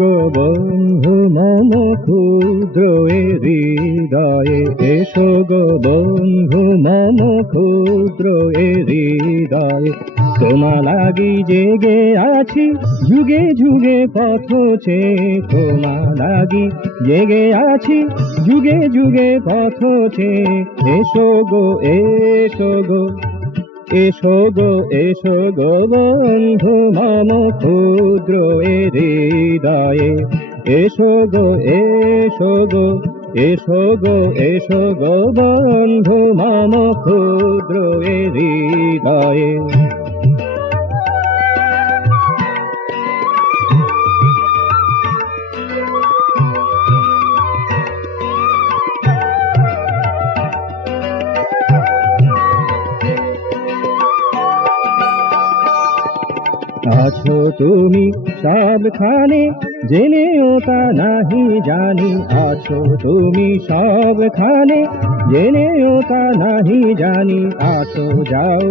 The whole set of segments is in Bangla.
গো বন্ধু মম ক্ষুদ্র এ হৃদয়ে, এসো গো বন্ধু মম ক্ষুদ্র এ হৃদয়ে। তোমা লাগি জেগে আছি যুগে যুগে পথ চেয়ে, তোমা লাগি জেগে আছি যুগে যুগে পথ চেয়ে। এসো গো এসো গো এসো গো এসো গো বন্ধু মম ক্ষুদ্র এ হৃদয়ে, এসো গো এসো গো এসো গো এসো গো বন্ধু মম ক্ষুদ্র এ হৃদয়ে। আছো তুমি সবখানে জেনেও তা নাহি জানি, আছো তুমি সবখানে জেনেও তা নাহি জানি। আসো যাও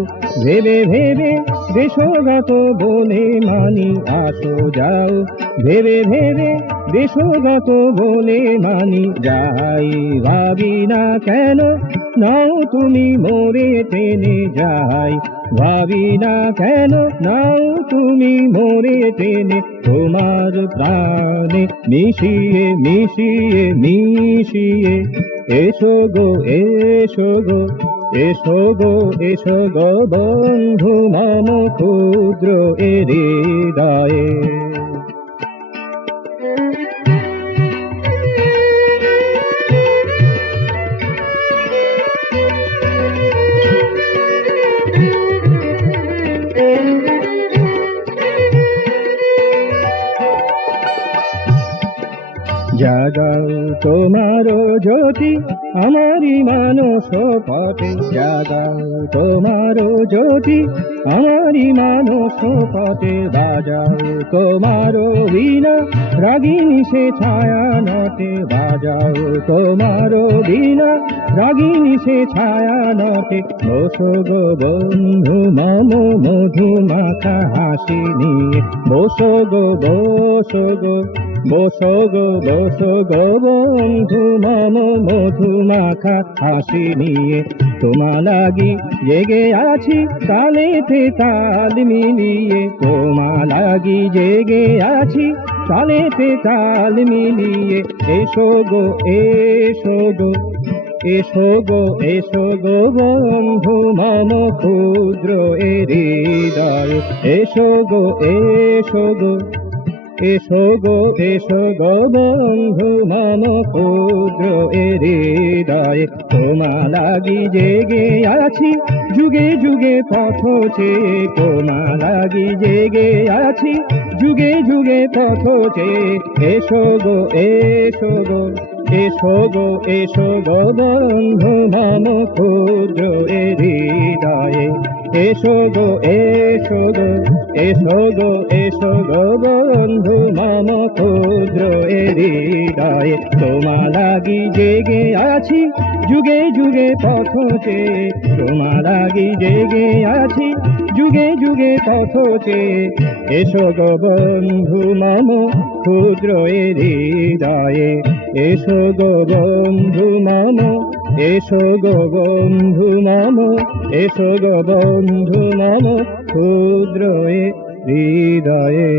ভেবে ভেবে দেশগত বলে মানি, আসো যাও ভেবে ভেবে দেশগত বলে মানি। যাই ভাবি না কেন নাও তুমি মোরে টেনে, যাই ভাবি না কেন নাও তুমি মোরে টেনে। তোমার প্রাণে মিশিয়ে মিশিয়ে মিশিয়ে, এসো গো এসো গো এসো গো এসো গো বন্ধু মম ক্ষুদ্র এ হৃদয়ে। জাগাও তোমার জ্যোতি আমারি মানস পথে, জাগাও তোমার জ্যোতি আমারি মানস পথে। বাজাও তোমার বীণা রাগিনী সে ছায়া নটে, বাজাও তোমার বীণা রাগিনী সে ছায়া নটে। বসো গো বন্ধু মম মধু মাখা হাসি নিয়ে, বসো গো বসো গো বসো গো বসো গো বন্ধু মম মধু মাখা হাসি নিয়ে। তোমা লাগি জেগে আছি তালেতে তাল মিলিয়ে, তোমা লাগি জেগে আছি তালেতে তাল মিলিয়ে। এসো গো এসো গো এসো গো এসো গো বন্ধু মম ক্ষুদ্র এ হৃদয়ে, এসো গো এসো গো এসো গো এসো গো বন্ধু মম ক্ষুদ্র এ হৃদয়ে। তোমা লাগি জেগে আছি যুগে যুগে পথ চেয়ে, তোমা লাগি জেগে আছি যুগে যুগে পথ চেয়ে। এসো গো এসো গো এসো গো এসো গো বন্ধু মম ক্ষুদ্র এ হৃদয়ে, এসো গো এসো গো এসো গো এসো গো বন্ধু মম ক্ষুদ্র এ হৃদয়ে। তোমা লাগি জেগে আছি যুগে যুগে পথ চেয়ে, তোমা লাগি জেগে আছি যুগে যুগে পথ চেয়ে। এসো গো বন্ধু মম ক্ষুদ্র এ হৃদয়ে, এসো গো বন্ধু মম এসো গো বন্ধু মম এসো গো বন্ধু মম ক্ষুদ্র এ হৃদয়ে।